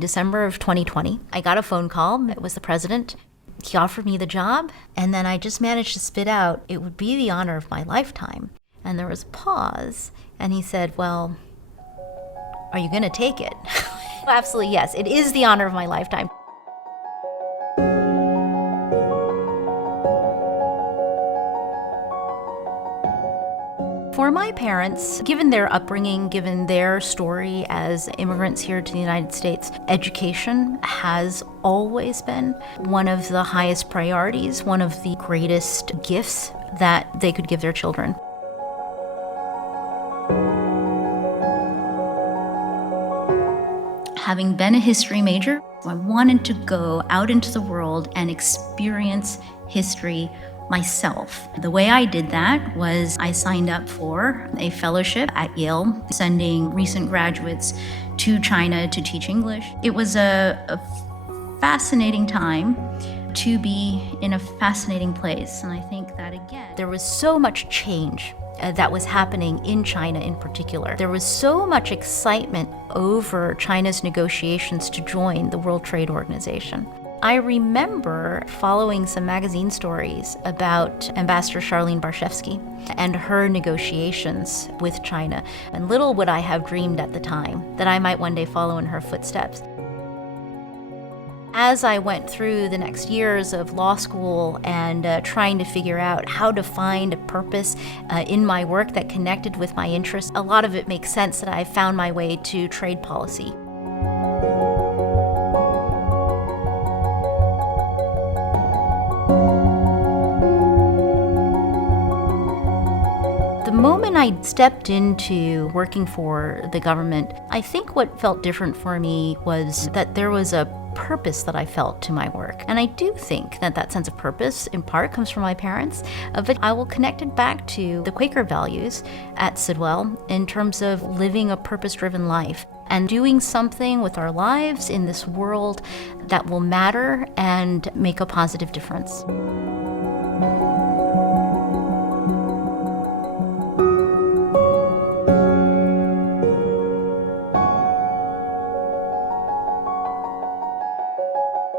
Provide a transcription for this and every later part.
in December of 2020. I got a phone call. It was the president. He offered me the job, and then I just managed to spit out, "It would be the honor of my lifetime." And there was a pause, and he said, "Well, are you going to take it?" Absolutely, yes. It is the honor of my lifetime. For my parents, given their upbringing, given their story as immigrants here to the United States, education has always been one of the highest priorities, one of the greatest gifts that they could give their children. Having been a history major, I wanted to go out into the world and experience history myself. The way I did that was I signed up for a fellowship at Yale, sending recent graduates to China to teach English. It was a fascinating time to be in a fascinating place. And I think that, again, there was so much change that was happening in China in particular. There was so much excitement over China's negotiations to join the World Trade Organization. I remember following some magazine stories about Ambassador Charlene Barshevsky and her negotiations with China. And little would I have dreamed at the time that I might one day follow in her footsteps. As I went through the next years of law school and trying to figure out how to find a purpose in my work that connected with my interests, a lot of it makes sense that I found my way to trade policy. The moment I stepped into working for the government, I think what felt different for me was that there was a purpose that I felt to my work. And I do think that that sense of purpose, in part, comes from my parents, but I will connect it back to the Quaker values at Sidwell in terms of living a purpose-driven life and doing something with our lives in this world that will matter and make a positive difference.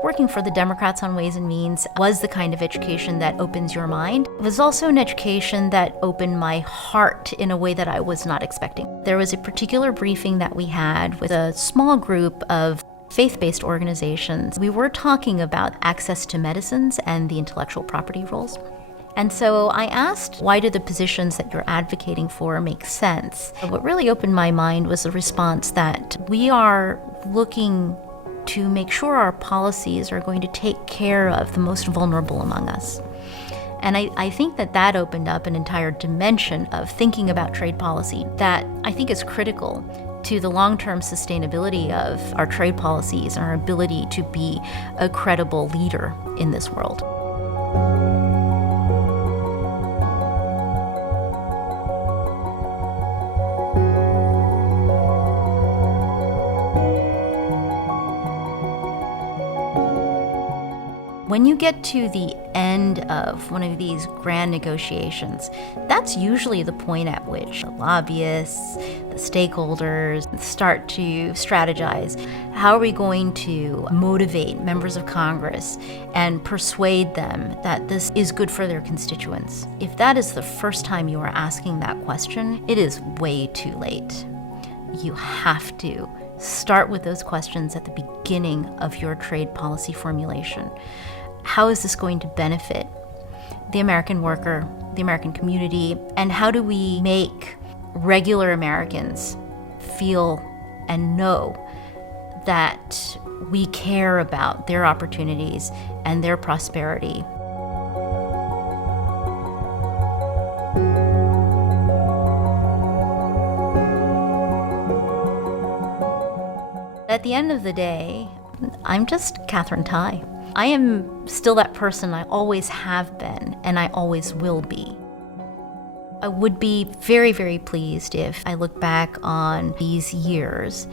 Working for the Democrats on Ways and Means was the kind of education that opens your mind. It was also an education that opened my heart in a way that I was not expecting. There was a particular briefing that we had with a small group of faith-based organizations. We were talking about access to medicines and the intellectual property rules. And so I asked, why do the positions that you're advocating for make sense? What really opened my mind was the response that we are looking to make sure our policies are going to take care of the most vulnerable among us. And I think that that opened up an entire dimension of thinking about trade policy that I think is critical to the long-term sustainability of our trade policies and our ability to be a credible leader in this world. When you get to the end of one of these grand negotiations, that's usually the point at which the lobbyists, the stakeholders start to strategize. How are we going to motivate members of Congress and persuade them that this is good for their constituents? If that is the first time you are asking that question, it is way too late. You have to start with those questions at the beginning of your trade policy formulation. How is this going to benefit the American worker, the American community, and how do we make regular Americans feel and know that we care about their opportunities and their prosperity? At the end of the day, I'm just Katherine Tai. I am still that person I always have been, and I always will be. I would be very, very pleased if I look back on these years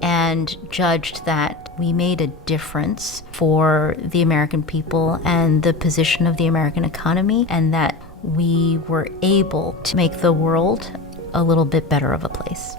and judged that we made a difference for the American people and the position of the American economy, and that we were able to make the world a little bit better of a place.